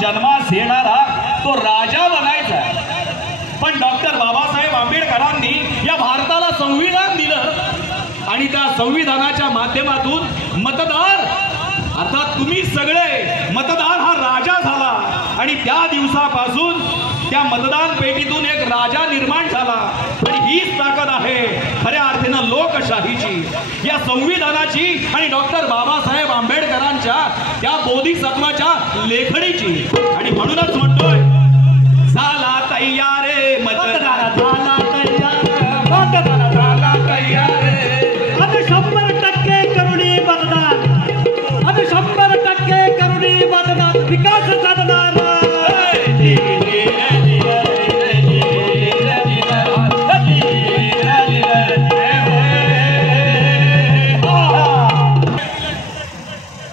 जन्मास येणारा तो राजा बनायचा. पण डॉक्टर बाबासाहेब आंबेडकरांनी या भारताला संविधान दिलं आणि त्या संविधानाच्या माध्यमातून मतदार अर्थात तुम्ही सगळे मतदार हा राजा झाला आणि त्या दिवसापासून त्या मतदान पेटीतून एक राजा निर्माण झाला. आणि हीच ताकद आहे खऱ्या अर्थानं लोकशाहीची, या संविधानाची आणि डॉक्टर बाबासाहेब आंबेडकरांच्या त्या बोधिसत्वाच्या लेखणीची. आणि म्हणूनच म्हणतोय झाला तयार मतदार, झाला तयार मतदार, झाला तयार. आता 100% करुणी मतदान, आता 100% करुणी मतदान विकास साधणार.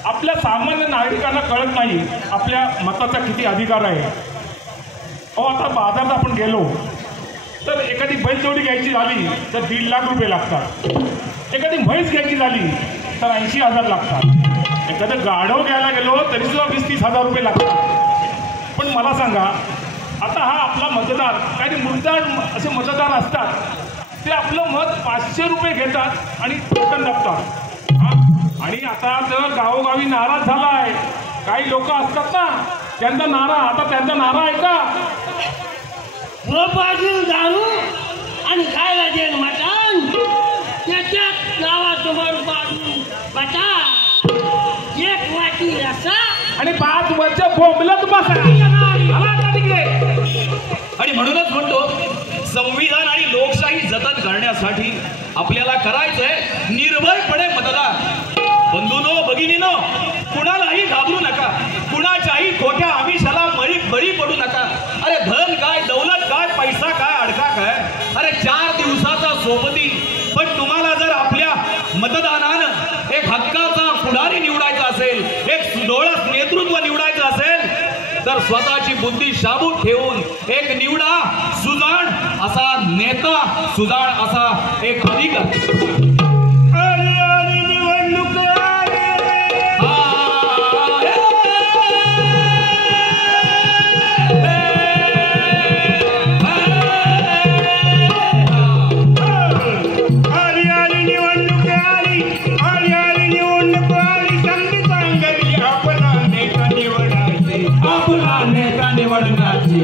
आपल्या सामान्य नागरिकांना कळत नाही आपल्या मताचा किती अधिकार आहे. आता बाजारात आपण गेलो तर एखादी बैलजोडी घ्यायची झाली तर 1.5 लाख रुपये लागतात. एखादी म्हैस घ्यायची झाली तर 80,000 लागतात. एखादं गाढव घ्यायला गेलो तरी सुद्धा 20-30 हजार रुपये लागतात. पण मला सांगा, आता हा आपला मतदार, काही मुद्दार असे मतदार असतात, ते आपलं मत 500 रुपये घेतात आणि बटन दाबतात. आणि आता जर गावोगावी नारा झाला आहे, काही लोक असतात ना त्यांचा नारा, आता त्यांचा नारा आहे का बाजू दारू आणि खायला देण मटण, त्याच्या गावासमोर बाजू बटा, एक वाटी रसा आणि 5 वर्ष बोंबलत बसा. आणि म्हणूनच म्हणतो संविधान आणि लोकशाही जतन करण्यासाठी आपल्याला करायचंय निर्भयपणे मतदान. बंधूनो भगिनीनो, कुणालाही घाबरू नका, कुणाच्याही खोट्या आमिषाला बळी पडू नका. अरे धन काय, दौलत काय, पैसा काय, अडका काय, अरे 4 दिवसाचा सोबती. पण तुम्हाला जर आपल्या मतदानानं एक हक्काचा पुढारी निवडायचा असेल, एक सुडोळस नेतृत्व निवडायचं असेल, तर स्वतःची बुद्धी शाबूत ठेवून एक निवडा सुजाण असा नेता, सुजाण असा एक अधिकारी. आपला नेता निवडण्याची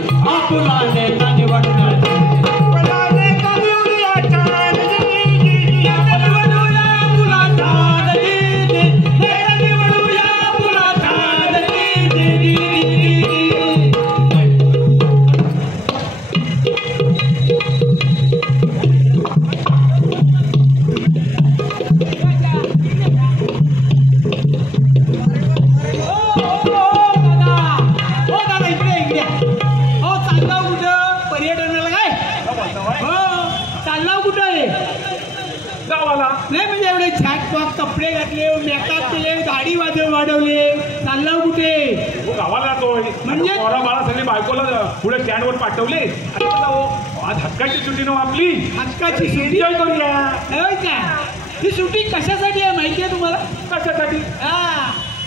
कपडे घातले, मेकअप केले, दाढी वाढवले, चालला कुठे? गावाला जातोय. म्हणजे बाळा सगळी बायकोला पुढे स्टँडवर पाठवले. आज हक्काची सुट्टी नव्ह आपली, हक्काची सुट्टी करूया. ही सुट्टी कशासाठी आहे माहिती आहे तुम्हाला? कशासाठी?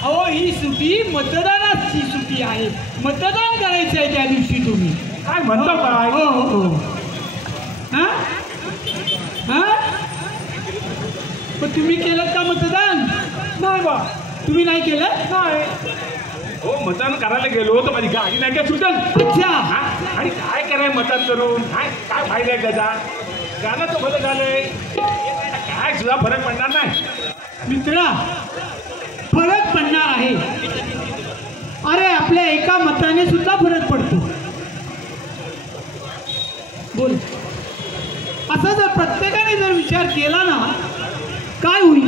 अहो ही सुट्टी मतदानाची सुट्टी आहे. मतदान करायचं आहे त्या दिवशी. तुम्ही काय म्हणता काय? हो हो हो. पण तुम्ही केलं का मतदान? नाही बा. तुम्ही नाही केलं? नाही. हो, मतदान करायला गेलो तर माझी गाडी नाही काय सुटल. अच्छा. आणि काय कराय मतदान करून? काय फायदा आहे त्याचा? गाणं तर भलं झालंय, काय सुद्धा फरक पडणार नाही. मित्रा, फरक पडणार आहे. अरे आपल्या एका मताने सुद्धा फरक पडतो. बोल. असा जर प्रत्येकाने जर विचार केला ना, काय होईल?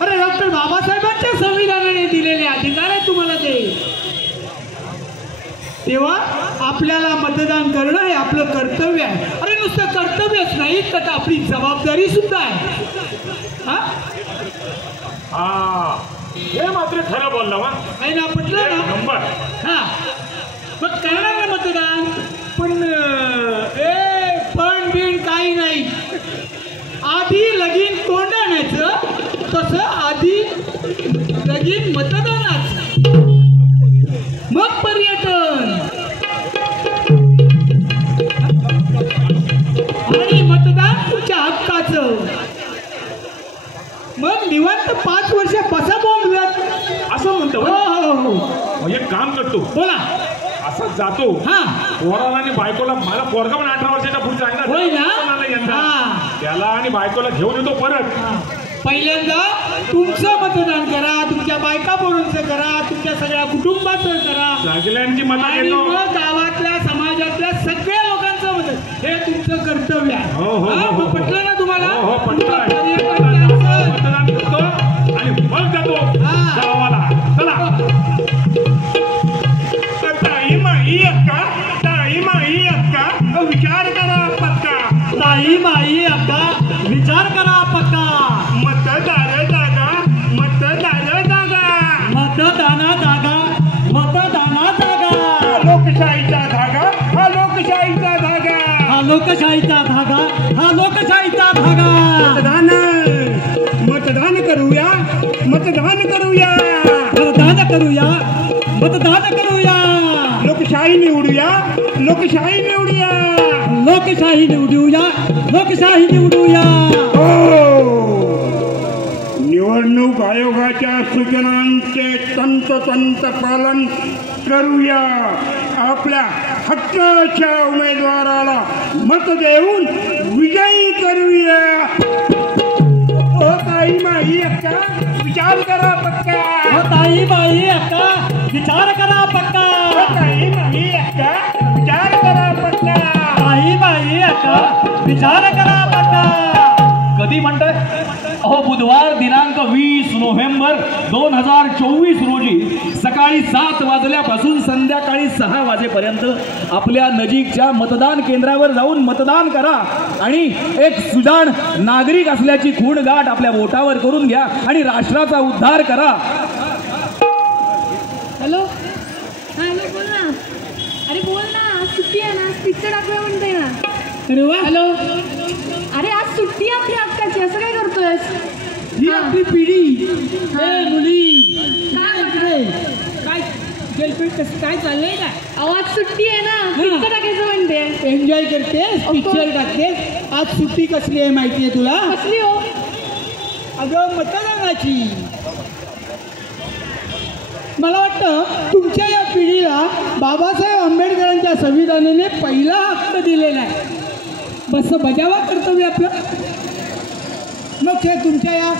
अरे डॉक्टर बाबासाहेबांच्या संविधानाने दिलेले अधिकार आहे तुम्हाला ते. तेव्हा आपल्याला मतदान करणं हे आपलं कर्तव्य आहे. अरे नुसतं कर्तव्यच नाही तर आपली जबाबदारी सुद्धा आहे. हे मात्र खरं बोलला वा. नाही ना, पटलं ना? नंबर. मग करणार ना मतदान. पण बिन काही नाही. आधी लगीन कोंडाण्याचं, तसं आधी लगीन मतदानाचं. मग पर्यटन आणि मतदान तुमच्या हक्काचं. मग निवांत 5 वर्ष बसा बोंबलत. असं म्हणतो हो हो हो. मग एक काम करतो, बोला. असं जातो हा पोराला आणि बायकोला. मला पोरगा पण 18 वर्षाच्या पुढचा आहे होय ना? पण आला यंदा. हा. त्याला आणि बायकोला घेऊन येतो परत. पहिल्यांदा तुमचं मतदान करा, तुमच्या बायका पोरांचं करा, तुमच्या सगळ्या कुटुंबाचं करा, सगळ्यांची मतं आणि घेतो. मग गावातल्या समाजातल्या सगळ्या लोकांचं मत. हे तुमचं कर्तव्य आहे. हो, हो, हा? हो, हो. पटलं ना तुम्हाला? हो, हो, पटलं. पर्यटकांचं. मतदान करतो आणि मग जातो हा. गावाला. चला. ताई माई अक्का, ताई माई अक्का, विचार करा पक्का. ताई माई अक्का, विचार करा पक्का. मतदार जागा, मतदार जागा, मतदाना जागा, मतदाना जागा. लोकशाहीचा धागा, हा लोकशाहीचा धागा. हा लोकशाहीचा धागा, हा लोकशाहीचा धागा. मतदान मतदान करूया, मतदान करूया, मतदान करूया, मतदान करूया. लोकशाही निवडूया, लोकशाही निवडूया. लोकशाही निवडूया, लोकशाही निवडूया. निवडणूक आयोगाच्या सूचनांचे तंतोतंत पालन करूया. आपल्या हक्काच्या उमेदवाराला मत देऊन विजयी करूया. ओ ताई माई अक्का, विचार करा पक्का. हो ताई बाई अक्का, विचार करा पक्का. ओ ताई माई अक्का, विचार करा पक्का. ताई बाई अक्का, विचार करा पक्का. कधी म्हणताय? अहो, बुधवार दिनांक 20 नोव्हेंबर 2024 रोजी सकाळी 7 वाजल्यापासून संध्याकाळी 6 वाजेपर्यंत आपल्या नजीकच्या मतदान केंद्रावर जाऊन मतदान करा आणि एक सुजाण नागरिक असल्याची खूणगाठ आपल्या बोटावर करून घ्या आणि राष्ट्राचा उद्धार करा. हॅलो. हा हॅलो, बोल ना. अरे बोल ना, आज सुट्टी आहे ना, आज पिक्चर दाखवूया म्हणते ना. अरे वा, हॅलो. अरे आज सुट्टी आहे आपली हक्काची, असं काय करतोयस? ही हा. आपली पिढी. हा. ए मुली, काय इकडे. काय गर्लफ्रेंड कसं काय चाललंय का? अहो, आज सुट्टी आहे ना, पिक्चर टाकायचं म्हणते. एन्जॉय करतेस, पिक्चर टाकतेस. आज सुट्टी कसली आहे माहितीये तुला? कसली हो? अगं मतदानाची. मला वाटतं तुमच्या या पिढीला बाबासाहेब आंबेडकरांच्या संविधानाने पहिला हक्क दिलेला आहे. बस बजावा कर्तव्य आपलं. मग हे तुमच्या या